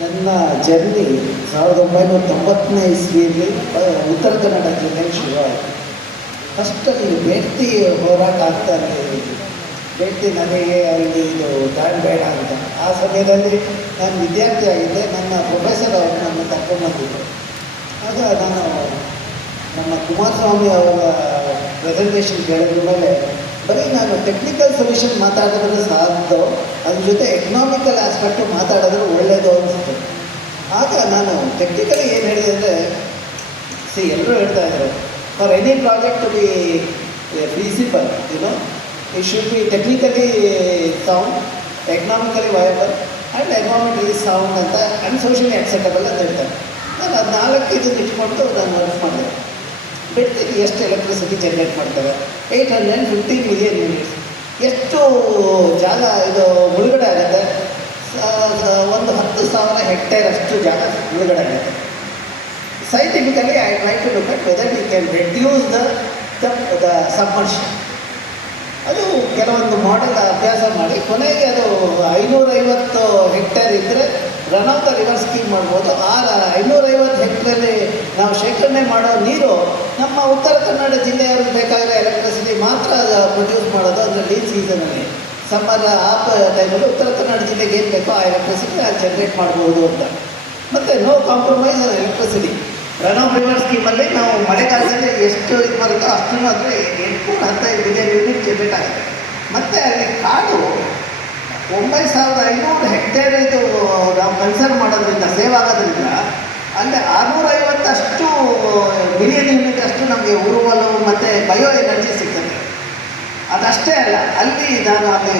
ನನ್ನ ಜರ್ನಿ 1990ನೇ ಇಸ್ವಿಯಲ್ಲಿ ಉತ್ತರ ಕನ್ನಡ ಜಿಲ್ಲೆಯಲ್ಲಿ ಶುರುವಾಯಿತು. ಫಸ್ಟಲ್ಲಿ ಬೇಡ್ತಿ ಹೋರಾಟ ಆಗ್ತಾ ಇರಲಿಲ್ಲ. ಬೇಡ್ತಿ ನನಗೆ ಅಲ್ಲಿ ಇದು ದಾನ್ ಬೇಡ ಅಂತ. ಆ ಸಮಯದಲ್ಲಿ ನಾನು ವಿದ್ಯಾರ್ಥಿ ಆಗಿದ್ದೆ. ನನ್ನ ಪ್ರೊಫೆಸರ್ ಅವರು ನನ್ನ ಕರ್ಕೊಂಡ್ಬಂದಿದ್ದರು. ಆಗ ನಾನು ನಮ್ಮ ಕುಮಾರಸ್ವಾಮಿ ಅವರ ಪ್ರೆಸೆಂಟೇಷನ್ ಕೇಳಿದ ಮೇಲೆ ಬರೀ ನಾನು ಟೆಕ್ನಿಕಲ್ ಸೊಲ್ಯೂಷನ್ ಮಾತಾಡಿದ್ರೆ ಸಾಧ್ಯ, ಅದ್ರ ಜೊತೆ ಎಕನಾಮಿಕಲ್ ಆಸ್ಪೆಕ್ಟು ಮಾತಾಡಿದ್ರೆ ಒಳ್ಳೆಯದು ಅನಿಸುತ್ತೆ. ಆಗ ನಾನು ಟೆಕ್ನಿಕಲಿ ಏನು ಹೇಳಿದೆ ಅಂದರೆ, ಎಲ್ಲರೂ ಹೇಳ್ತಾ ಇದ್ದಾರೆ, for any project to be feasible it should be technically sound, economically viable and environmentally sound ಅಂತ, ಆ್ಯಂಡ್ ಸೋಷಿಯಲಿ ಅಕ್ಸೆಪ್ಟಬಲ್ ಅಂತ ಹೇಳ್ತಾರೆ. ನಾನು ಅದು 4 ಇದನ್ನು ಇಟ್ಕೊಂಡು ನಾನು ವರ್ಕ್ ಮಾಡಿದೆ. ಬೆಟ್ಟಿಗೆ ಎಷ್ಟು ಎಲೆಕ್ಟ್ರಿಸಿಟಿ ಜನ್ರೇಟ್ ಮಾಡ್ತಾರೆ? 850 ಮಿಲಿಯನ್ ಯೂನಿಟ್ಸ್. ಎಷ್ಟು ಜಾಗ ಇದು ಮುಳುಗಡೆ ಆಗುತ್ತೆ? ಒಂದು 10,000 ಹೆಕ್ಟೇರ್ ಅಷ್ಟು ಜಾಗ ಮುಳುಗಡೆ ಆಗುತ್ತೆ. Scientifically I try to look at whether we can reduce the submersion. ಅದು ಕೆಲವೊಂದು ಮಾಡೆಲ್ ಅಭ್ಯಾಸ ಮಾಡಿ ಕೊನೆಗೆ ಅದು 550 ಹೆಕ್ಟೇರ್ ಇದ್ದರೆ run of the river scheme ಮಾಡ್ಬೋದು. ಆ 550 ಹೆಕ್ಟೇರಲ್ಲಿ ನಾವು ಶೇಖರಣೆ ಮಾಡೋ ನೀರು ನಮ್ಮ ಉತ್ತರ ಕನ್ನಡ ಜಿಲ್ಲೆಯವ್ರಿಗೆ ಬೇಕಾಗಿರೋ ಎಲೆಕ್ಟ್ರಿಸಿಟಿ ಮಾತ್ರ ಪ್ರೊಡ್ಯೂಸ್ ಮಾಡೋದು. ಅಂದರೆ ಲೀನ್ ಸೀಸನಲ್ಲಿ ಸಮ್ಮರ್ ಆಫ್ ಟೈಮಲ್ಲಿ ಉತ್ತರ ಕನ್ನಡ ಜಿಲ್ಲೆಗೆ ಏನು ಬೇಕೋ ಆ ಎಲೆಕ್ಟ್ರಿಸಿಟಿ ಅಲ್ಲಿ ಜನ್ರೇಟ್ ಮಾಡ್ಬೋದು ಅಂತ. ಮತ್ತು no compromise on electricity. Run of river ಸ್ಕೀಮಲ್ಲಿ ನಾವು ಮಳೆಗಾಲದಲ್ಲಿ ಎಷ್ಟು ಇದು ಬರುತ್ತೋ ಅಷ್ಟು ಅಂದರೆ 815 ಮಿಲಿಯನ್ ಯೂನಿಟ್ ಜನ್ರೇಟ್ ಆಗುತ್ತೆ. ಮತ್ತು ಅಲ್ಲಿ ಕಾಡು 9,500 ಹೆಕ್ಟೇರ್ ಇದು ನಾವು ಕನ್ಸರ್ವ್ ಮಾಡೋದ್ರಿಂದ, ಸೇವ್ ಆಗೋದ್ರಿಂದ ಅಂದರೆ 650 ಮಿಲಿಯನ್ ಯೂನಿಟ್ ಅಷ್ಟು ನಮಗೆ ಉರುವಲು ಮತ್ತು ಬಯೋ ಎನರ್ಜಿ ಸಿಗ್ತದೆ. ಅದಷ್ಟೇ ಅಲ್ಲ, ಅಲ್ಲಿ ನಾನು ಅಲ್ಲಿ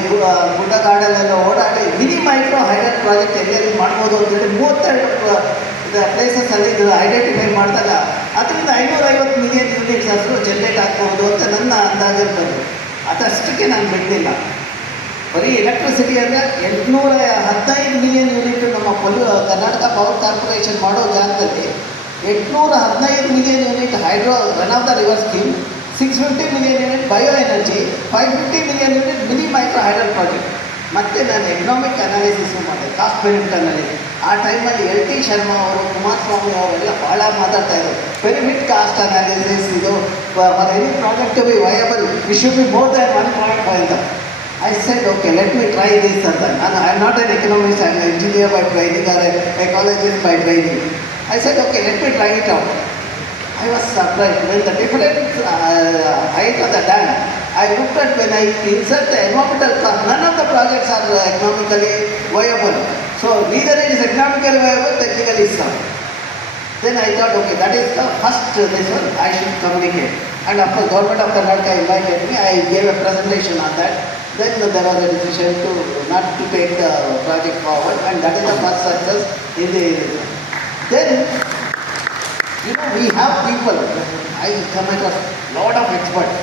ಗುಡ್ಡಗಾಡಲ್ಲೆಲ್ಲ ಓಡಾಡಿ ಮಿನಿ ಮೈಕ್ರೋ ಹೈಡ್ರಲ್ ಪ್ರಾಜೆಕ್ಟ್ ಎಲ್ಲೆಲ್ಲಿ ಮಾಡ್ಬೋದು ಅಂತೇಳಿ 32 ಪ್ಲೇಸಸಲ್ಲಿ ಇದು ಐಡೆಂಟಿಫೈ ಮಾಡಿದಾಗ ಅದರಿಂದ 550 ಮಿಲಿಯನ್ ಯೂನಿಟ್ಸ್ ಅಷ್ಟು ಜನ್ರೇಟ್ ಆಗ್ಬೋದು ಅಂತ ನನ್ನ ಅಂದಾಜಿರ್ತದೆ. ಅದಷ್ಟಕ್ಕೆ ನಾನು ಬಿಡಲಿಲ್ಲ. ಬರೀ ಎಲೆಕ್ಟ್ರಿಸಿಟಿ ಅಂದರೆ 815 ಮಿಲಿಯನ್ ಯೂನಿಟ್ ನಮ್ಮ ಕರ್ನಾಟಕ ಪವರ್ ಕಾರ್ಪೊರೇಷನ್ ಮಾಡೋ ಜಾಗದಲ್ಲಿ 815 million unit hydro run of the river scheme, 650 million unit bio energy, 550 million unit mini micro hydel project. ಮತ್ತು ನಾನು ಎಕನಾಮಿಕ್ ಅನಾಲಿಸಿಸು ಮಾಡಿದೆ, ಕಾಸ್ಟ್ ಬೆನಿಫಿಟ್ ಅನಾಲಿಸಿಸ್. ಆ ಟೈಮಲ್ಲಿ LT ಶರ್ಮಾ ಅವರು, ಕುಮಾರಸ್ವಾಮಿ ಅವರೆಲ್ಲ ಭಾಳ ಮಾತಾಡ್ತಾಯಿದ್ರು, ಬೆನಿಫಿಟ್ ಕಾಸ್ಟ್ ಅನಾಲಿಸಿಸ್ ಇದು for any project to be viable it should be more than 1.5 ಅಂತ. I said, okay, let me try this ಅಂತ. I am not an economist, I am an engineer by training or an ecologist by training. I said, okay, let me try it out. I was surprised when the different height of the dam, I looked at when I insert the environmental cost, none of the projects are economically viable. So neither it is economically viable, technically sound. Then I thought, okay, that is the first this one I should communicate. And of course, Government of Karnataka invited me, I gave a presentation on that. Then there was a decision to not to take the project forward, and that is the first success in the area. Then, we have people, I come across lot of experts.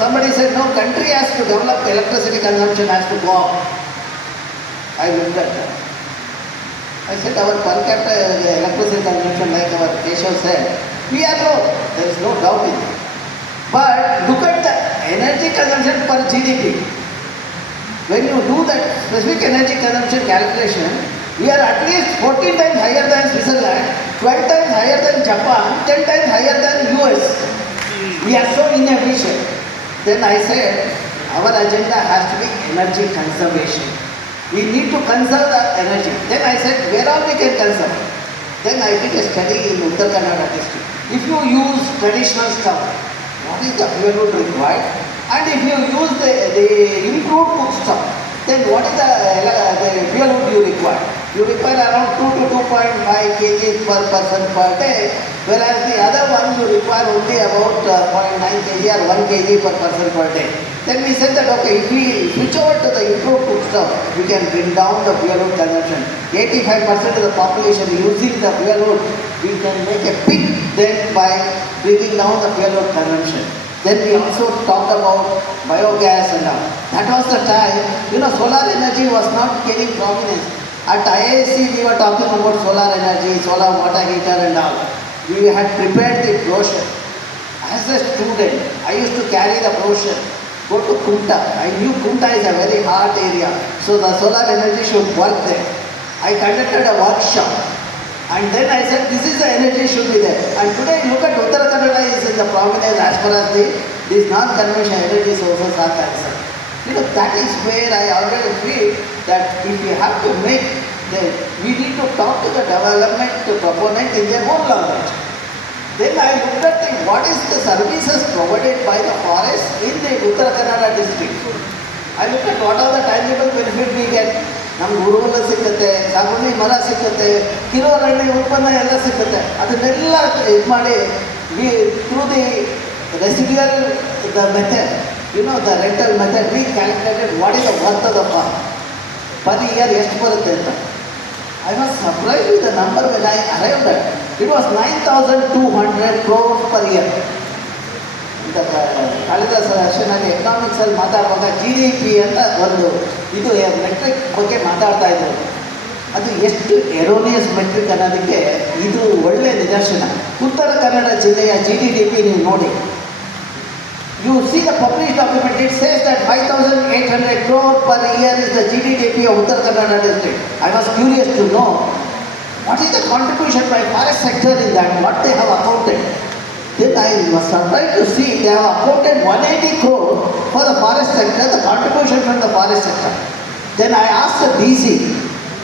Somebody said, no, country has to develop, electricity consumption has to go up. I looked at that. I said, our per capita electricity consumption, like our Keshav said, we are low, there is no doubt in it. But look at the energy consumption per GDP. When you do that specific energy consumption calculation, we are at least 14 times higher than Switzerland, 12 times higher than Japan, 10 times higher than US. We are so inefficient. Then I said, our agenda has to be energy conservation. We need to conserve the energy. Then I said, where all we can conserve? Then I did a study in Uttar Kannada district. If you use traditional stuff, what is the fuel wood required? And if you use the improved cook stuff, then what is the fuel wood you require? You require around 2 to 2.5 kg per person per day, whereas the other one you require only about 0.9 kg or 1 kg per person per day. Then we said that, okay, if we switch over to the improved cook stuff, we can bring down the fuel wood consumption. 85% of the population using the fuel wood, we can make a big dent by bringing down the fuel wood consumption. Then we also talked about biogas and all. That was the time, solar energy was not getting prominence. At IISc, we were talking about solar energy, solar water heater and all. We had prepared the brochure. As a student, I used to carry the brochure, go to Kumta. I knew Kumta is a very hot area, so the solar energy should work there. I conducted a workshop. And then I said, this is the energy should be there. And today look at Uttara Kannada is in the prominence as far as these non-conventional energy sources are concerned. That is where I already feel that if we have to make, we need to talk to the development proponent in their own language. Then I looked at what is the services provided by the forest in the Uttara Kannada district. I looked at what are the tangible benefit we get. ನಮ್ಗೆ ಉರುವಲ್ಲ ಸಿಕ್ಕತ್ತೆ, ಸಾಗುಣಿ ಮರ ಸಿಕ್ಕತ್ತೆ, ಕಿರೋರಣ್ಯ ಉತ್ಪನ್ನ ಎಲ್ಲ ಸಿಕ್ಕತ್ತೆ. ಅದನ್ನೆಲ್ಲ ಇದು ಮಾಡಿ through the residual the method, the rental method, we calculated what is the worth of the farm per year ಎಷ್ಟು ಬರುತ್ತೆ ಅಂತ. I was surprised with the number when I arrived at. It was 9,200 crores per year. ಕಳೆದ ಸೆಷನಲ್ಲಿ ಎಕನಾಮಿಕ್ಸಲ್ಲಿ ಮಾತಾಡುವಾಗ GDP ಅಂತ ಒಂದು ಇದು metric ಬಗ್ಗೆ ಮಾತಾಡ್ತಾ ಇದ್ದರು. ಅದು ಎಷ್ಟು ಎರೋನಿಯಸ್ ಮೆಟ್ರಿಕ್ ಅನ್ನೋದಕ್ಕೆ ಇದು ಒಳ್ಳೆಯ ನಿದರ್ಶನ. ಉತ್ತರ ಕನ್ನಡ ಜಿಲ್ಲೆಯ GDP ನೀವು ನೋಡಿ. You see the published document, it says that 5,800 crore per year is the GDP of Uttar Kannada district. I was curious to know what is the contribution by forest sector in that, what they have accounted. Then I was surprised to see they have accounted 180 crore for the forest sector, the contribution from the forest sector. Then I asked the DC,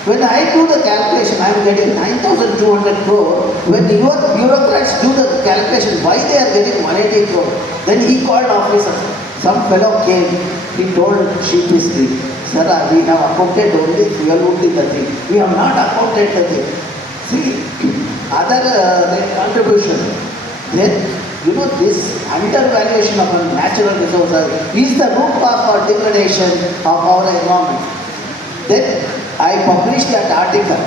when I do the calculation, I am getting 9,200 crore. When your bureaucrats do the calculation, why they are getting 180 crore? Then he called officers. Some fellow came, he told sheepishly, sir, we have accounted only fuelwood in the thing. We have not accounted the thing. See, other contribution. Then, this undervaluation of our natural resources is the root cause for degradation of our environment. Then I published that article.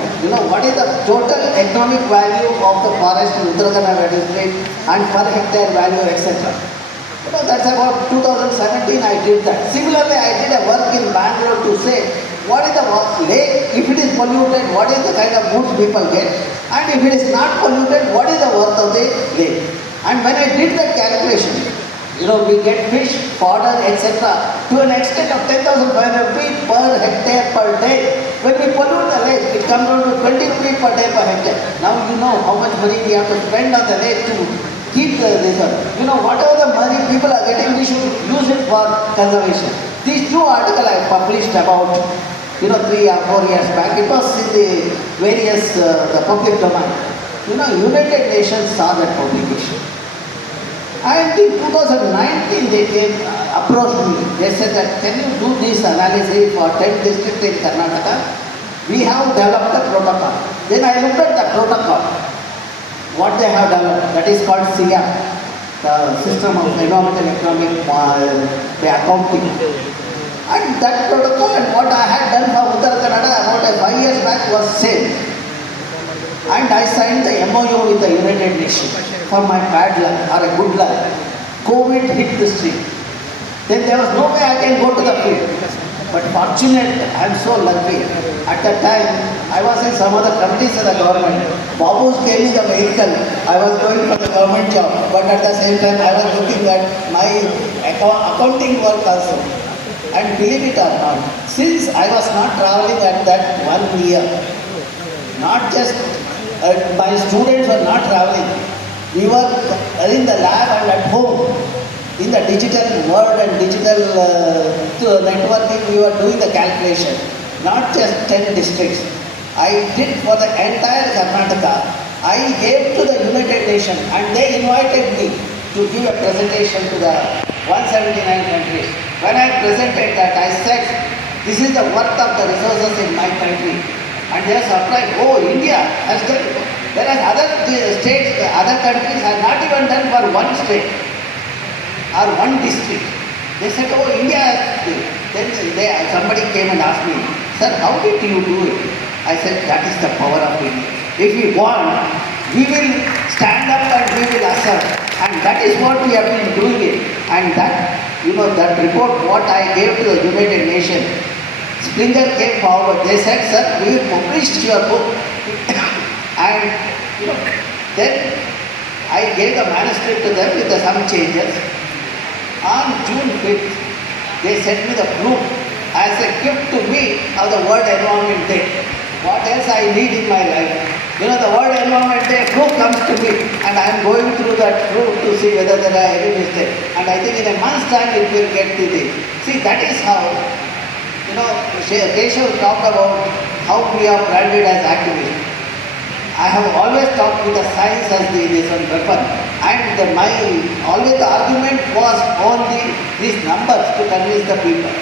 What is the total economic value of the forest in Uttara Kannada district and per hectare value, etc. That's about 2017 I did that. Similarly, I did a work in Bangalore to say what is the lake, if it is polluted, what is the kind of goods people get, and if it is not polluted, what is the worth of the lake. And when I did that calculation, we get fish, fodder, etc. to an extent of 10,500 rupees per hectare per day. When we pollute the lake, it comes down to 20 rupees per day per hectare. Now you know how much money we have to spend on the lake to keep the reserve. Whatever the money people are getting, we should use it for conservation. These two articles I published about 3 or 4 years back. It was in the various the public domain. United Nations saw that publication. And in 2019 they came, approached me. They said that, can you do this analysis for 10 districts in Karnataka? We have developed a protocol. Then I looked at the protocol. What they have developed, that is called SIA, the System of Environmental Economic Accounting. And that protocol and what I had done for Uttara Kannada about 5 years back was same. And I signed the MOU with the United Nations for my bad luck or a good luck. COVID hit the street. Then there was no way I can go to the field. But fortunately, I am so lucky. At that time, I was in some other committees of the government. Babu's gave me the vehicle. I was going for the government job. But at the same time, I was looking at my accounting work also. And believe it or not, since I was not traveling at that 1 year, not just my students were not traveling. We were in the lab and at home. In the digital world and digital networking, we were doing the calculation. Not just 10 districts. I did for the entire Karnataka. I gave to the United Nations and they invited me to give a presentation to the 179 countries. When I presented that, I said, this is the worth of the resources in my country. And they are surprised, oh, India has done it. Whereas other states, other countries have not even done for one state or one district. They said, oh, India has done it. Then somebody came and asked me, sir, how did you do it? I said, that is the power of India. If we want, we will stand up and we will assert. And that is what we have been doing it. And that, that report, what I gave to the United Nations, Springer came forward. They said, sir, we published your book. And then I gave the manuscript to them with some changes. On June 5th, they sent me the proof as a gift to me of the World Environment Day. what else I need in my life. The word environment day, flow comes to me and I am going through that flow to see whether there are any mistake. And I think in a month's time it will get to the, see that is how, Keshav talked about how we are branded as activists. I have always talked with the science as the weapon, and always the argument was on these numbers to convince the people.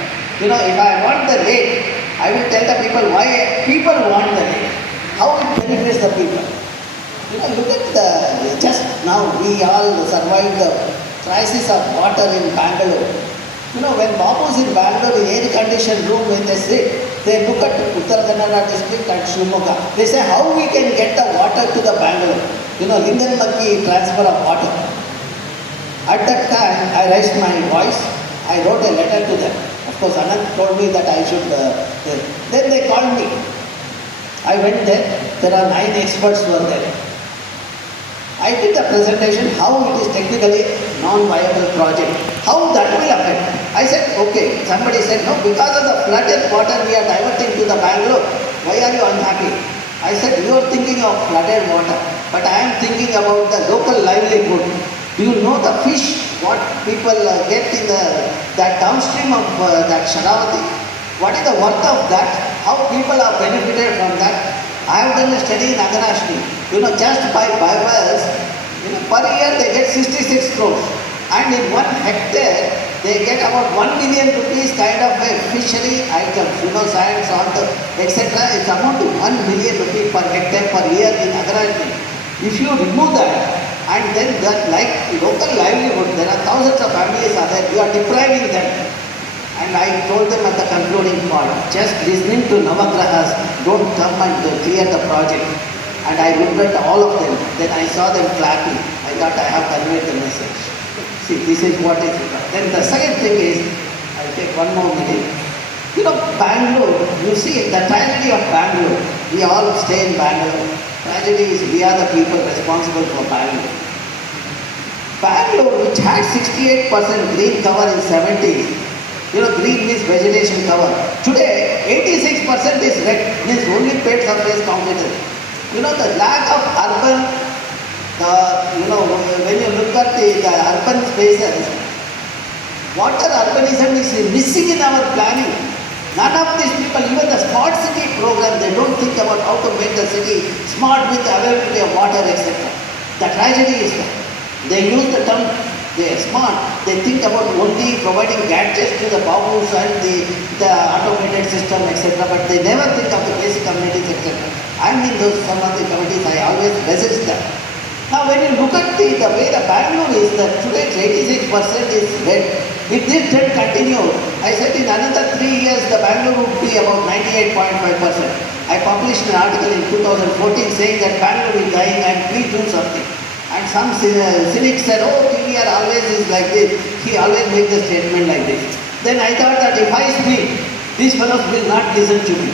If I want the lake, I will tell the people why people want the lake, how it benefits the people. Look at just now we all survived the crisis of water in Bangalore. When Babu is in Bangalore in air-conditioned room, when they sit, they look at Uttara Kannada district and Shivamogga. They say, how we can get the water to the Bangalore? Linganmakki transfer of water. At that time, I raised my voice. I wrote a letter to them. Of course, Anand told me that I should. Then they called me. I went there. There are 9 experts who were there. I did the presentation how it is technically non-viable project, how that will affect. I said, okay. Somebody said, no, because of the flooded water we are diverting to the Bangalore. Why are you unhappy? I said, you are thinking of flooded water, but I am thinking about the local livelihood. Do you know the fish, what people get in that downstream of that Sharavati? What is the worth of that? How people are benefited from that? I have done a study in Aganashni. Just by biowells, per year they get 66 crores. And in 1 hectare, they get about 1 million rupees kind of a fishery items, science, etc. It's amount to 1 million rupees per hectare per year in Aganashni. If you remove that, and then that like local livelihood, there are thousands of families are there, you are depriving them. And I told them at the concluding part, just listening to Navagrahas, don't come and clear the project. And I looked at all of them, then I saw them clapping. I thought I have conveyed the message. See, this is what is. Then the second thing is, I'll take 1 more minute. Bangalore, you see the tragedy of Bangalore. We all stay in Bangalore. Tragedy is we are the people responsible for Bangalore. Bangalore, which had 68% green cover in 70s, green means vegetation cover. Today, 86% is red, means only paved surface concrete. The lack of urban, when you look at the urban spaces, water urbanism is missing in our planning. None of these people, even the smart city program, they don't think about how to make the city smart with availability of water, etc. The tragedy is that they use the term, they are smart, they think about only providing gadgets to the babus and the automated system, etc. But they never think of the basic communities, etc. I'm in some of the committees, I always resist that. Now when you look at the way the Bangalore is, that today 86% is red. If this trend continues, I said in another 3 years the Bangalore would be about 98.5%. I published an article in 2014 saying that Bangalore is dying and please do something. And some cynics said, oh, TVR always is like this. He always makes a statement like this. Then I thought that if I speak, these fellows will not listen to me.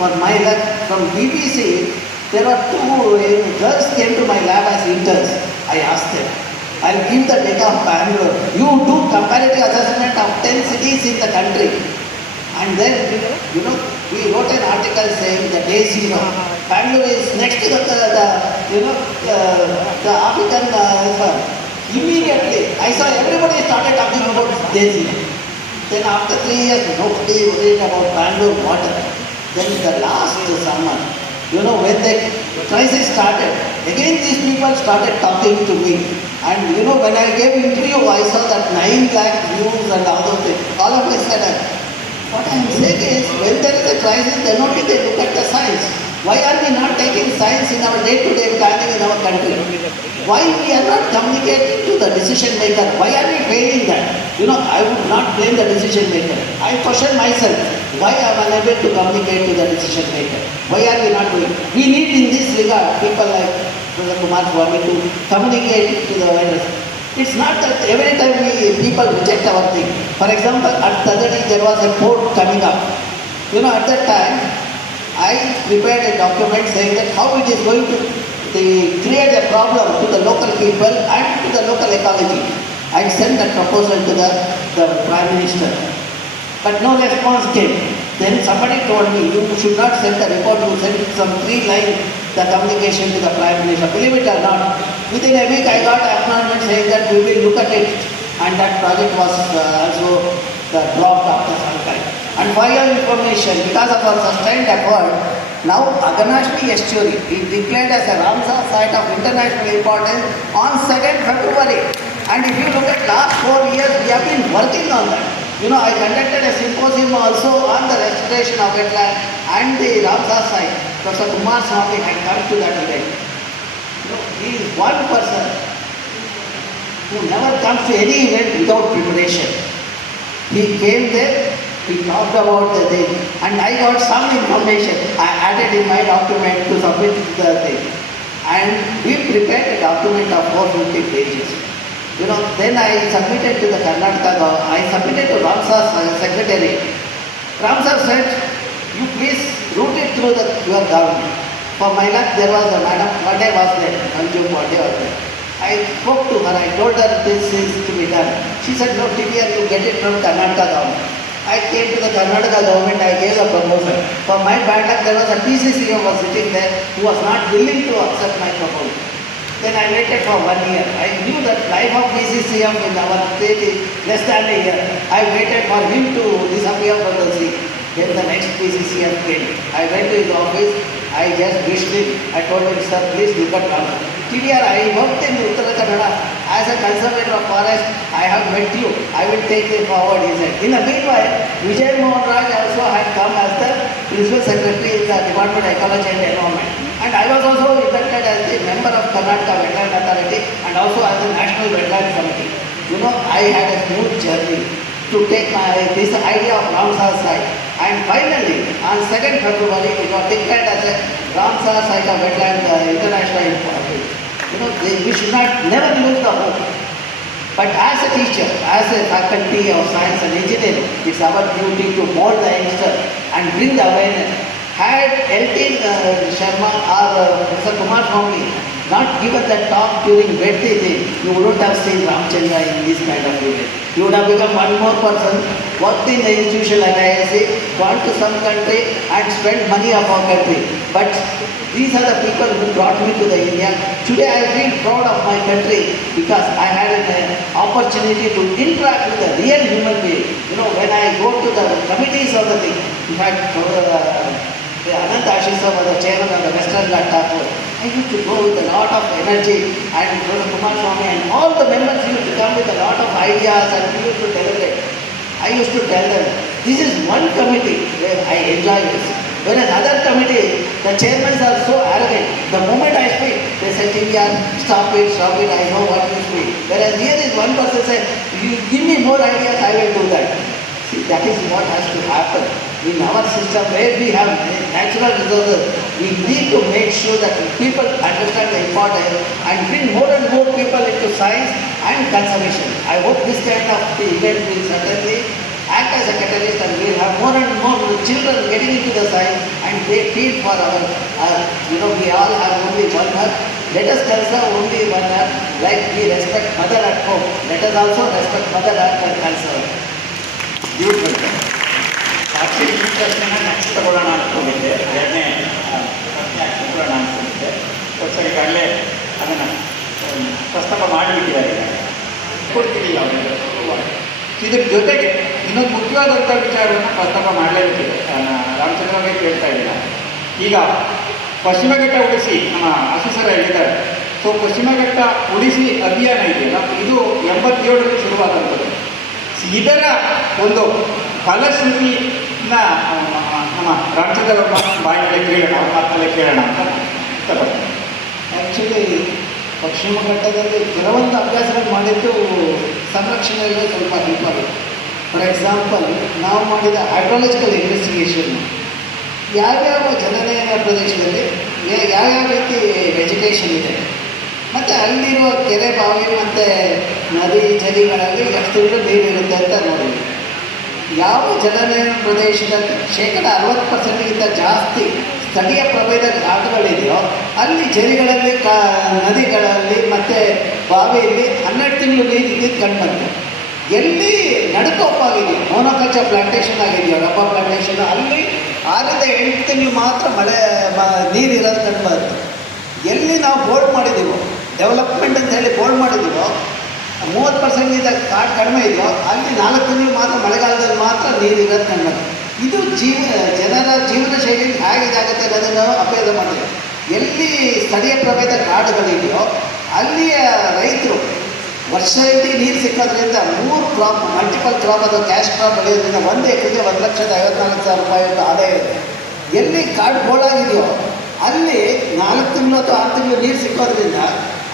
For my luck, from BBC, there were 2 girls came to my lab as interns. I asked them, I'll give the data of Bangalore. You do comparative assessment of 10 cities in the country. And then, we wrote an article saying the day zero. Bangalore is next to the African. Immediately, I saw everybody started talking about day zero. Then after 3 years, nobody worried about Bangalore water. Then the last summer, when the crisis started, again these people started talking to me. And when I gave interview, I saw that 9 lakh views and all those things. All of a sudden, what I am saying is, when there is a crisis, then only they look at the science. Why are we not taking science in our day-to-day planning in our country? Why we are not communicating to the decision maker? Why are we failing that? I would not blame the decision maker. I question myself, why am I unable to communicate to the decision maker? Why are we not doing? We need in this regard people like Professor Kumar Swamy to communicate to the virus. It's not that every time people reject our thing. For example, at Tadadi there was a port coming up. At that time, I prepared a document saying that how it is going to create a problem to the local people and to the local ecology. I sent that proposal to the Prime Minister. But no response came. Then somebody told me, you should not send the report, you send some 3 line the communication to the Prime Minister. Believe it or not, within a week I got acknowledgement saying that we will look at it, and that project was also dropped after some time. And for your information, because of our sustained effort, now Aganashmi estuary is declared as a Ramsar site of international importance on 2nd February. And if you look at last 4 years, we have been working on that. You know, I conducted a symposium also on the restoration of wetland and the Ramsar site. Professor Kumar Swamy had come to that event. You know, he is one person who never comes to any event without preparation. He came there, he talked about the thing, and I got some information. I added in my document to submit the thing. And we prepared a document of 450 pages. You know, then I submitted to the Karnataka, I submitted to Ramsar's secretary. Ramsar said, you please route it through your government. For my luck, there was a madam, Vade was there, Anju Vade was there. I spoke to her, I told her this is to be done. She said, no, TBR, you get it from Karnataka government. I came to the Karnataka government, I gave a proposal. For my bad luck, there was a PCCM was sitting there who was not willing to accept my proposal. Then I waited for 1 year. I knew that life of PCCM in our state is less than a year. I waited for him to disappear from the sea. Then the next PCCM came. I went to his office. I just wished him. I told him, sir, please look at Ramsar. TBR, I worked in Uttara Kannada as a conservator of forest. I have met you. I will take it forward, he said. In the meanwhile, Vijay Mohan Raj also had come as the principal secretary in the Department of Ecology and Environment. And I was also elected as the member of Karnataka Wetland Authority and also as the National Wetland Committee. You know, I had a smooth journey to take this idea of Ramsar site. And finally, on 2nd February, it was declared as a Ramsar site of wetland international importance. You know, we should not never lose the hope. But as a teacher, as a faculty of science and engineering, it's our duty to mold the youngster and bring the awareness. Had L.T. Sharma or Professor Kumar Swamy not given that talk during Veddi day, you wouldn't have seen Ramchandra in this kind of event. You would have become one more person, worked in the institution like IISc, gone to some country and spent money of our country. But these are the people who brought me to the India. Today I feel proud of my country because I had an opportunity to interact with a real human being. You know, when I go to the committees of the thing, in fact, Anant Ashisa was the chairman of the Western Ghat Thakur. I used to go with a lot of energy, and Professor Kumar Swamy and all the members used to come with a lot of ideas and we used to deliberate. I used to tell them, this is one committee where I enjoy this. Whereas other committees, the chairmen are so arrogant. The moment I speak, they say, TBR, stop it, I know what you speak. Whereas here is one person says, you give me more ideas, I will do that. See, that is what has to happen. In our system where we have natural resources, we need to make sure that people understand the importance and bring more and more people into science and conservation. I hope this kind of event will certainly act as a catalyst and we'll have more and more children getting into the science and they feel for our, we all have only one earth. Let us conserve only one earth like we respect mother at home. Let us also respect mother earth and conserve. Beautiful. Actually ಈ ಪ್ರಶ್ನೆನ next ತಗೊಳ್ಳೋಣ ಅಂದ್ಕೊಂಡಿದ್ದೆ, ಎರಡನೇ ಪ್ರಶ್ನೆ ತಗೊಳ್ಳೋಣ ಅಂದ್ಕೊಂಡಿದ್ದೆ. Sir ಈಗಾಗಲೇ ಅದನ್ನು ಪ್ರಸ್ತಾಪ ಮಾಡಿಬಿಟ್ಟಿದ್ದಾರೆ. ಈಗ ಕೊಡ್ತೀವಿ ಯಾವುದೇ ಇದ್ರ ಜೊತೆಗೆ ಇನ್ನೊಂದು ಮುಖ್ಯವಾದಂಥ ವಿಚಾರವನ್ನು ಪ್ರಸ್ತಾಪ ಮಾಡಲೇಬೇಕಿದೆ. ರಾಮಚಂದ್ರ ಅವರೇ ಕೇಳ್ತಾ ಇದ್ದೀನಿ. ಈಗ ಪಶ್ಚಿಮ ಘಟ್ಟ ಉಳಿಸಿ ನಮ್ಮ ಆಫೀಸರ್ ಹೇಳಿದ್ದಾರೆ. ಸೊ ಪಶ್ಚಿಮ ಘಟ್ಟ ಉಳಿಸಿ ಅಭಿಯಾನ ಇದೆಯಲ್ಲ, ಇದು 87ರಲ್ಲಿ ಶುರುವಾದಂಥದ್ದು. ಇದರ ಒಂದು ಫಲಶ್ರುತಿನ ನಮ್ಮ ರಾಮಚಂದ್ರ ಬಾಯಿನಲ್ಲೇ ಕೇಳೋಣ, ಅವ್ರ ಮಾತಲ್ಲೇ ಕೇಳೋಣ ಅಂತ ಇಷ್ಟಪಡ್ತೀನಿ. ಆ್ಯಕ್ಚುಲಿ ಪಶ್ಚಿಮ ಘಟ್ಟದಲ್ಲಿ ಕೆಲವೊಂದು ಅಭ್ಯಾಸಗಳು ಮಾಡಿದ್ದು ಸಂರಕ್ಷಣೆಯಲ್ಲೇ ಸ್ವಲ್ಪ ಹೆಲ್ಪ್ ಆಗಿದೆ. ಫಾರ್ ಎಕ್ಸಾಂಪಲ್, ನಾವು ಮಾಡಿದ ಹೈಡ್ರಾಲಜಿಕಲ್ ಇನ್ವೆಸ್ಟಿಗೇಷನ್ ಯಾವ್ಯಾವ ಜನನಯನ ಪ್ರದೇಶದಲ್ಲಿ ಯಾವ್ಯಾವ ರೀತಿ ವೆಜಿಟೇಷನ್ ಇದೆ ಮತ್ತು ಅಲ್ಲಿರುವ ಕೆರೆ, ಬಾವಿ ಮತ್ತು ನದಿ ಜಲಿಗಳಲ್ಲಿ ಎಷ್ಟು ನೀರಿರುತ್ತೆ ಅಂತ ನೋಡಿದ್ವಿ. ಯಾವ ಜಲನಯನ ಪ್ರದೇಶದಲ್ಲಿ 60% ಜಾಸ್ತಿ ಸ್ಥಳೀಯ ಪ್ರಭೇದ ಘಾಟುಗಳಿದೆಯೋ ಅಲ್ಲಿ ಜರಿಗಳಲ್ಲಿ ನದಿಗಳಲ್ಲಿ ಮತ್ತು ಬಾವಿಯಲ್ಲಿ 12 ತಿಂಗಳು ನೀರು ಇದ್ದಿದ್ದು ಕಂಡುಬಂತು. ಎಲ್ಲಿ ನಡುಕೋಪಾಗಿದೆಯೋ, ಮೋನೋಕಲ್ಚರ್ ಪ್ಲಾಂಟೇಶನ್ ಆಗಿದೆಯೋ, ರಬ್ಬರ್ ಪ್ಲಾಂಟೇಶನ್, ಅಲ್ಲಿ 6 ರಿಂದ 8 ತಿಂಗಳು ಮಾತ್ರ ನೀರು ಇರೋದು ಕಂಡು ಬರುತ್ತೆ. ಎಲ್ಲಿ ನಾವು ಬೋರ್ಡ್ ಮಾಡಿದ್ದೀವೋ, ಡೆವಲಪ್ಮೆಂಟ್ ಅಂತ ಹೇಳಿ ಬೋರ್ಡ್ ಮಾಡಿದ್ದೀವೋ, 30%ಗಿಂತ ಕಾಡು ಕಡಿಮೆ ಇದೆಯೋ, ಅಲ್ಲಿ 4 ತಿಂಗಳು ಮಾತ್ರ ಮಳೆಗಾಲದಲ್ಲಿ ಮಾತ್ರ ನೀರು ಇರೋದು ಕಂಡು ಬರುತ್ತೆ. ಇದು ಜನರ ಜೀವನ ಶೈಲಿ ಹೇಗಿದಾಗುತ್ತೆ ಅನ್ನೋದನ್ನು ನಾವು ಅಭ್ಯಾಸ ಮಾಡಿದ್ದೀವಿ. ಎಲ್ಲಿ ಸ್ಥಳೀಯ ಪ್ರಭೇದ ಕಾಡುಗಳಿದೆಯೋ ಅಲ್ಲಿಯ ರೈತರು ವರ್ಷ ಇಡೀ ನೀರು ಸಿಕ್ಕೋದ್ರಿಂದ 3 ಕ್ರಾಪ್, ಮಲ್ಟಿಪಲ್ ಕ್ರಾಪ್ ಅಥವಾ ಕ್ಯಾಶ್ ಕ್ರಾಪ್ ಬೆಳೆಯೋದ್ರಿಂದ 1 ಎಕರೆಗೆ 1,54,000 ರೂಪಾಯಿ ಆದಾಯ ಇದೆ. ಎಲ್ಲಿ ಕಾಡು ಬೋಳಾಗಿದೆಯೋ ಅಲ್ಲಿ 4 ತಿಂಗಳು ಅಥವಾ 6 ತಿಂಗಳು ನೀರು ಸಿಕ್ಕೋದ್ರಿಂದ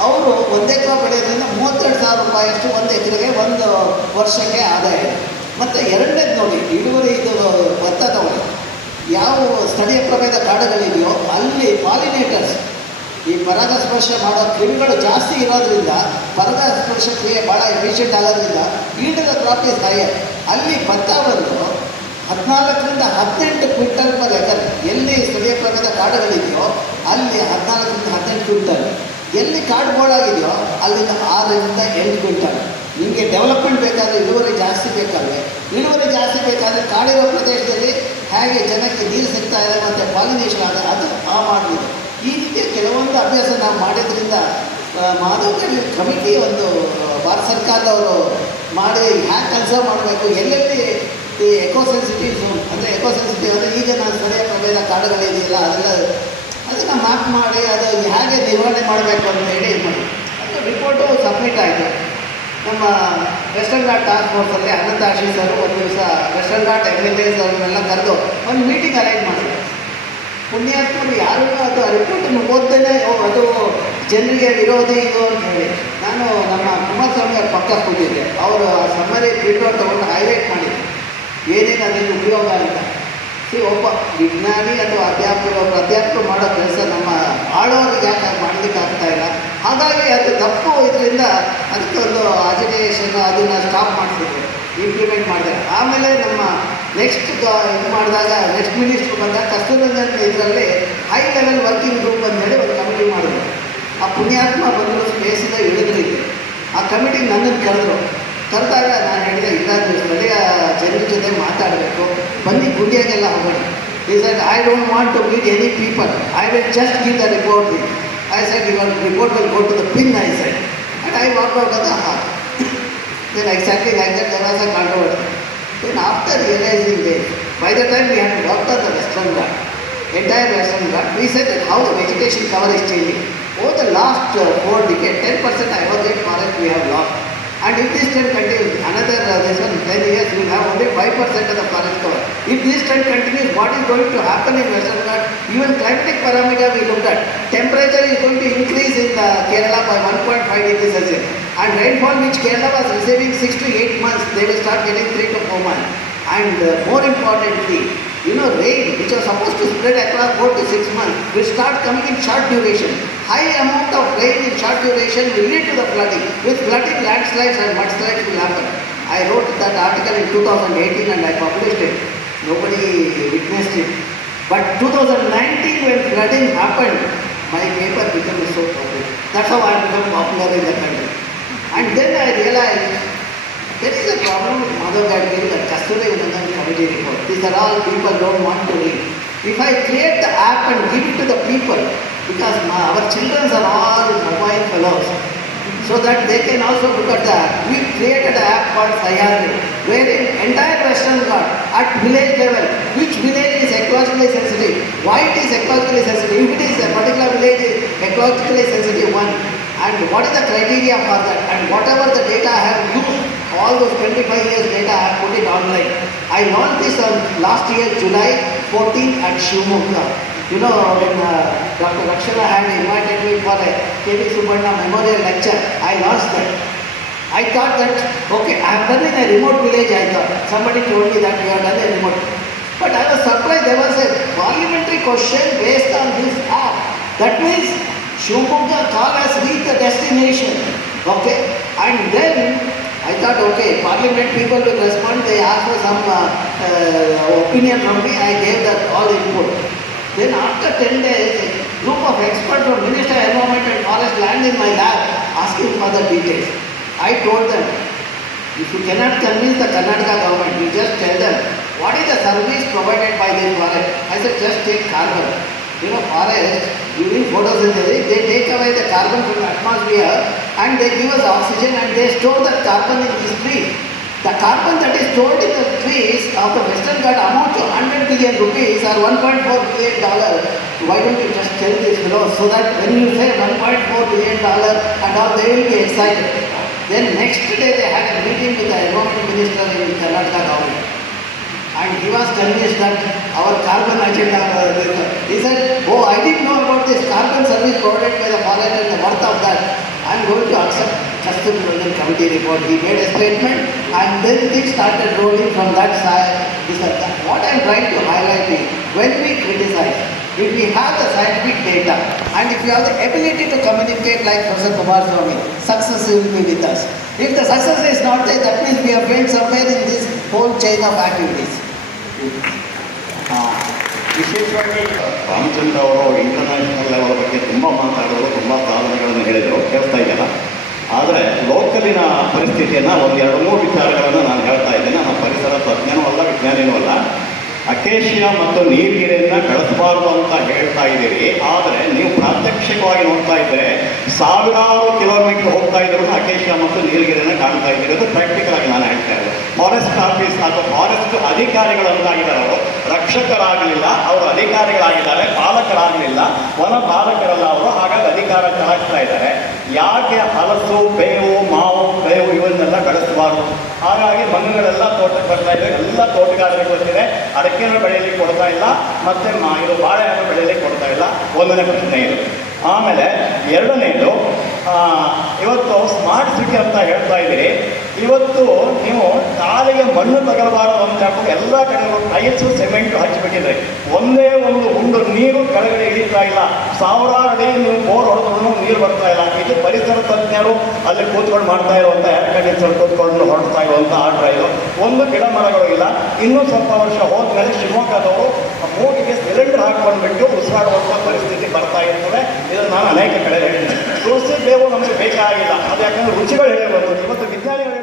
ಅವರು 1 ಎಕರೆ ಬೆಳೆಯೋದ್ರಿಂದ 32,000 ರೂಪಾಯಿಯಷ್ಟು 1 ಎಕರೆಗೆ 1 ವರ್ಷಕ್ಕೆ ಆದಾಯ ಇದೆ. ಮತ್ತು ಎರಡನೇದು ನೋಡಿ, ಇಳುವರಿ ಇದು ಭತ್ತ ತಗೊಳ್ಳಿ, ಯಾವ ಸ್ಥಳೀಯ ಪ್ರಭೇದ ಕಾಡುಗಳಿದೆಯೋ ಅಲ್ಲಿ ಪಾಲಿನೇಟರ್ಸ್, ಈ ಪರಾಗಸ್ಪರ್ಶ ಮಾಡೋ ಕ್ರಿಮಿಗಳು ಜಾಸ್ತಿ ಇರೋದ್ರಿಂದ ಪರಾಗಸ್ಪರ್ಶ ಕ್ರಿಯೆ ಭಾಳ ಎಫಿಷಿಯೆಂಟ್ ಆಗೋದ್ರಿಂದ ಈಲ್ಡ್ ಕ್ರಾಪ್ ಇಸ್ ಹೈಯರ್. ಅಲ್ಲಿ ಭತ್ತ ಬಂದು 14 ರಿಂದ 18 ಕ್ವಿಂಟಲ್ ಪರ್ ಎಕರ್. ಎಲ್ಲಿ ಸ್ಥಳೀಯ ಪ್ರಭೇದ ಕಾಡುಗಳಿದೆಯೋ ಅಲ್ಲಿ 14 ರಿಂದ 18 ಕ್ವಿಂಟಲ್. ಎಲ್ಲಿ ಕಾಡು ಬೋಳಾಗಿದೆಯೋ ಅಲ್ಲಿಂದ 6 ರಿಂದ 8 ಕ್ವಿಂಟಲ್. ನಿಮಗೆ ಡೆವಲಪ್ಮೆಂಟ್ ಬೇಕಾದರೆ, ಇಳುವರಿ ಜಾಸ್ತಿ ಬೇಕಾದರೆ ಕಾಡಿರೋ ಪ್ರದೇಶದಲ್ಲಿ ಹೇಗೆ ಜನಕ್ಕೆ ನೀರು ಸಿಗ್ತಾ ಇದೆ ಮತ್ತು ಪಾಲಿನೇಷನ್ ಆದರೆ ಅದು ಮಾಡಲಿದೆ. ಈ ರೀತಿಯ ಕೆಲವೊಂದು ಅಭ್ಯಾಸ ನಾವು ಮಾಡಿದ್ರಿಂದ ಮಾಧವ್ ಕಮಿಟಿ ಒಂದು ಭಾರತ ಸರ್ಕಾರದವರು ಮಾಡಿ ಹ್ಯಾಗೆ ಕನ್ಸರ್ವ್ ಮಾಡಬೇಕು, ಎಲ್ಲೆಲ್ಲಿ ಈ ಎಕೋಸೆನ್ಸಿಟಿವ್ ಝೋನ್ ಅಂದರೆ ಎಕೋಸೆನ್ಸಿಟಿವ್ ಅಂದರೆ ಈಗ ನಾನು ಸ್ಥಳೀಯ ಪ್ರಭೇದ ಕಾಡುಗಳಿದೆಯಲ್ಲ ಅದನ್ನು ಮ್ಯಾಪ್ ಮಾಡಿ ಅದು ಹೇಗೆ ನಿರ್ವಹಣೆ ಮಾಡಬೇಕು ಅಂತ ಹೇಳಿ ಇದು ಮಾಡಿ ಅದು ರಿಪೋರ್ಟು ಸಬ್ಮಿಟ್ ಆಯಿತು. ನಮ್ಮ ವೆಸ್ಟರ್ನ್ ಘಾಟ್ ಟಾಸ್ಕ್ ಫೋರ್ಸಲ್ಲಿ ಅನಂತ ಆಶೀಸ್ ಅವರು ಒಂದು ದಿವಸ ವೆಸ್ಟರ್ನ್ ಘಾಟ್ MLAs ಅವ್ರನ್ನೆಲ್ಲ ಕರೆದು ಒಂದು ಮೀಟಿಂಗ್ ಅರೇಂಜ್ ಮಾಡಿದ್ರು. ಪುಣ್ಯಾತ್ಮರು ಯಾರೂ ಅದು ರಿಪೋರ್ಟನ್ನು ಓದ್ದೇನೆ ಅದು ಜನರಿಗೆ ವಿರೋಧಿ ಇದು ಅಂತ ಹೇಳಿ ನಾನು ನಮ್ಮ ಕುಮಾರಸ್ವಾಮಿ ಅವ್ರ ಪಕ್ಕ ಕೂತಿದ್ದೆ. ಅವರು ಆ ಸಮ್ಮರಿ ಪ್ರಿಂಟ್ಔಟ್ ತೊಗೊಂಡು ಹೈಲೈಟ್ ಮಾಡಿದ್ರು ಏನೇನು ಅದರಿಂದ ಉಪಯೋಗ ಅಂತ. ಒಬ್ಬ ವಿಜ್ಞಾನಿ ಅಥವಾ ಅಧ್ಯಾಪಕರು ಮಾಡೋ ಕೆಲಸ ನಮ್ಮ ಆಳೋರಿಗೆ ಯಾಕೆ ಮಾಡಲಿಕ್ಕೆ ಆಗ್ತಾಯಿಲ್ಲ. ಹಾಗಾಗಿ ಅದು ತಪ್ಪು ಇದರಿಂದ ಅದಕ್ಕೆ ಒಂದು ಅಜಿಟೇಷನ್ ಅದನ್ನು ಸ್ಟಾಪ್ ಮಾಡಿಸಿದ್ರು, ಇಂಪ್ಲಿಮೆಂಟ್ ಮಾಡಿದ್ದಾರೆ. ಆಮೇಲೆ ನಮ್ಮ ನೆಕ್ಸ್ಟ್ ಇದು ಮಾಡಿದಾಗ ನೆಕ್ಸ್ಟ್ ಮಿನಿಸ್ಟ್ರು ಬಂದಾಗ ಕಸ್ತೂರಿರಂಗನ್ ಇದರಲ್ಲಿ ಹೈ ಲೆವೆಲ್ ವರ್ಕಿಂಗ್ ಗ್ರೂಪ್ ಅಂತೇಳಿ ಒಂದು ಕಮಿಟಿ ಮಾಡಿದ್ರು. ಆ ಪುಣ್ಯಾತ್ಮ ಬಂದರು, ಸ್ಪೇಸಿಂದ ಇಳಿದ್ರಿದ್ದೆ. ಆ ಕಮಿಟಿಗೆ ನನ್ನನ್ನು ಕರೆದಾಗ ನಾನು ಹೇಳಿದೆ, ಇಲ್ಲ ನೀವು ಸ್ಥಳೀಯ ಜನರ ಜೊತೆ ಮಾತಾಡಬೇಕು, ಬನ್ನಿ ಗುಂಡಿಯಾಗೆಲ್ಲ ಹೋಗೋಣ. ಈ side I don't want to meet any people, I will just give the report. I side your report will go to the pin, I side, and I walk out of the hall. Then exactly like that there was a controversy. Then after realizing this, by the time we had worked on the Western Ghat, entire Western Ghat, we said that how the vegetation cover is changing. Over the last 4 decades, 10% evergreen forest we have lost. And if this trend continues, another 10 years, we will have only 5% of the forest cover. If this trend continues, what is going to happen in Western Ghat? Even climatic parameter we looked at. Temperature is going to increase in Kerala by 1.5 degrees Celsius. And rainfall which Kerala was receiving 6 to 8 months, they will start getting 3 to 4 months. And more importantly, rain which was supposed to spread across 4 to 6 months will start coming in short duration. High amount of rain in short duration will lead to the flooding. With flooding, landslides and mudslides will happen. I wrote that article in 2018 and I published it. Nobody witnessed it. But 2019 when flooding happened, my paper became so popular. That's how I became popular in the country. And then I realized there is a problem with Madhav Gadgiri, the Kasturirangan committee report. These are all people don't want to read. If I create the app and give it to the people, because our children are all mobile fellows, so that they can also look at the app. We created an app called Sayadri, where in entire Western Ghat, at village level, which village is ecologically sensitive, why it is ecologically sensitive, if it is a particular village is ecologically sensitive one, and what is the criteria for that, and whatever the data I have used, all those 25 years data I have put it online. I launched this on last year, July 14th at Shivamogga. When Dr. Rakshana had invited me for a K.V. Subbanna memorial lecture, I launched that. I thought that, okay, I have done in a remote village, I thought. Somebody told me that you have done a remote. But I was surprised, there was a parliamentary question based on this app. That means Shivamogga call has reached the destination. Okay, and then I thought, okay, parliament people will respond. They asked for some opinion from me. I gave that all input. Then after 10 days, a group of experts from Ministry of Environment and Forest land in my lab asking for the details. I told them, If you cannot convince the Karnataka government, you just tell them, what is the service provided by this forest? I said, just take carbon. You know, forest, during photosynthesis, they take away the carbon from the atmosphere and they give us oxygen and they store that carbon in this tree. The carbon that is stored in the trees of the Western Ghats amount to 100 billion rupees or $1.4 billion. Why don't you just tell these fellows so that when you say $1.4 billion and all, they will be excited. Then next day they had a meeting with the environment minister in Karnataka government. And he was convinced that our carbon agenda, he said, oh, I didn't know about this carbon service provided by the forest and the worth of that. I'm going to accept Kasturi Ranjan committee report. He made a statement and then things started rolling from that side. What I'm trying to highlight is, when we criticize, if we have the scientific data and if we have the ability to communicate like Professor Kumaraswamy, success will be with us. If the success is not there, that means we have failed somewhere in this whole chain of activities. ವಿಶೇಷವಾಗಿ ರಾಮಚಂದ್ರ ಅವರು international level ಬಗ್ಗೆ ತುಂಬ ಮಾತಾಡೋರು, ತುಂಬ ಸಾಧನೆಗಳನ್ನು ಹೇಳಿದರು, ಕೇಳ್ತಾ ಇದ್ದಾರೆ. ಆದರೆ ಲೋಕಲಿನ ಪರಿಸ್ಥಿತಿಯನ್ನು ಒಂದು 2-3 ವಿಚಾರಗಳನ್ನು ನಾನು ಹೇಳ್ತಾ ಇದ್ದೇನೆ. ನಾನು ಪರಿಸರ ತಜ್ಞನೂ ಅಲ್ಲ, ವಿಜ್ಞಾನಿನೂ ಅಲ್ಲ. ಅಕೇಶಿಯಾ ಮತ್ತು ನೀಲಗಿರಿಯನ್ನು ಬೆಳೆಸಬಾರ್ದು ಅಂತ ಹೇಳ್ತಾ ಇದ್ದೀರಿ, ಆದರೆ ನೀವು ಪ್ರಾತ್ಯಕ್ಷಿಕವಾಗಿ ನೋಡ್ತಾ ಇದ್ದರೆ ಸಾವಿರಾರು ಕಿಲೋಮೀಟರ್ ಹೋಗ್ತಾ ಇದ್ರು ಅಕೇಶಿಯಾ ಮತ್ತು ನೀಲಗಿರಿಯನ್ನು ಕಾಣ್ತಾ ಇದ್ದೀರಿ. ಅದು ಪ್ರಾಕ್ಟಿಕಲ್ ಆಗಿ ನಾನು ಹೇಳ್ತಾ ಇದ್ದೆ. ಫಾರೆಸ್ಟ್ ಆಫೀಸ್ ಅಥವಾ ಫಾರೆಸ್ಟ್ ಅಧಿಕಾರಿಗಳಂತಾಗಿದ್ದಾರೆ, ಅವರು ರಕ್ಷಕರಾಗಲಿಲ್ಲ, ಅವರು ಅಧಿಕಾರಿಗಳಾಗಿದ್ದಾರೆ, ಪಾಲಕರಾಗಲಿಲ್ಲ, ವನ ಪಾಲಕರಲ್ಲ ಅವರು. ಹಾಗಾಗಿ ಅಧಿಕಾರ ಚಲಾಯಿಸ್ತಾ ಇದ್ದಾರೆ. ಯಾಕೆ ಹಲಸು, ಬೇವು, ಮಾವು, ಬೇವು ಇವನ್ನೆಲ್ಲ ಬೆಳೆಸಬಾರ್ದು? ಹಾಗಾಗಿ ಮಣ್ಣುಗಳೆಲ್ಲ ತೋಟಕ್ಕೆ ಬರ್ತಾ ಇದೆ, ಎಲ್ಲ ತೋಟಗಾರರಿಗೆ ಗೊತ್ತಿದೆ. ಅಡಕೆಯನ್ನು ಬೆಳೆಯಲಿಕ್ಕೆ ಕೊಡ್ತಾ ಇಲ್ಲ, ಮತ್ತು ಇದು ಬಾಳೆಹಣ್ಣು ಬೆಳೆಯಲಿಕ್ಕೆ ಕೊಡ್ತಾ ಇಲ್ಲ. ಒಂದನೇ ಪ್ರಶ್ನೆ ಇದು. ಆಮೇಲೆ ಎರಡನೇದು, ಇವತ್ತು ಸ್ಮಾರ್ಟ್ ಸಿಟಿ ಅಂತ ಹೇಳ್ತಾ ಇದ್ದೀರಿ. ಇವತ್ತು ನೀವು ಕಾಲಿಗೆ ಮಣ್ಣು ತಗಲಬಾರದು ಅಂತ ಹೇಳ್ಬಿಟ್ಟು ಎಲ್ಲ ಕಡೆ ಟೈಲ್ಸು ಸಿಮೆಂಟ್ ಹಚ್ಚಿಬಿಟ್ಟಿದ್ರೆ ಒಂದೇ ಒಂದು ಉಂಡು ನೀರು ಕೆಳಗಡೆ ಇಳಿತಾ ಇಲ್ಲ. ಸಾವಿರಾರು ಅಡಿ ನೀವು ಬೋರ್ ಹೊಡೆದ್ರು ನೀರು ಬರ್ತಾ ಇಲ್ಲ. ಇದು ಪರಿಸರ ತಜ್ಞರು ಅಲ್ಲಿ ಕೂತ್ಕೊಂಡು ಮಾಡ್ತಾ ಇರುವಂಥ ಏರ್ ಕಂಡೀಷನರ್ ಕೂತ್ಕೊಂಡು ಹೊರಡ್ತಾ ಇರುವಂಥ ಆರ್ಡ್ರ ಇದು. ಒಂದು ಗಿಡ ಮರಗಳು ಇಲ್ಲ. ಇನ್ನೂ ಸ್ವಲ್ಪ ವರ್ಷ ಹೋದ್ಮೇಲೆ ಶಿವಮೊಗ್ಗದವರು ಮೂಗಿಗೆ ಸಿಲಿಂಡರ್ ಹಾಕ್ಕೊಂಡ್ಬಿಟ್ಟು ಉಸಿರಾಡುವಂಥ ಪರಿಸ್ಥಿತಿ ಬರ್ತಾ ಇರ್ತದೆ. ಇದನ್ನು ನಾನು ಅನೇಕ ಕಡೆ ಹೇಳಿದ್ದೇನೆ. ತುಳಸಿ ಬೇವು ನಮಗೆ ಬೇಕಾಗಿಲ್ಲ, ಅದು ಯಾಕಂದರೆ ರುಚಿಗಳು ಹೇಳಿ ಬಂದು ಇವತ್ತು ವಿಜ್ಞಾನಿಗಳು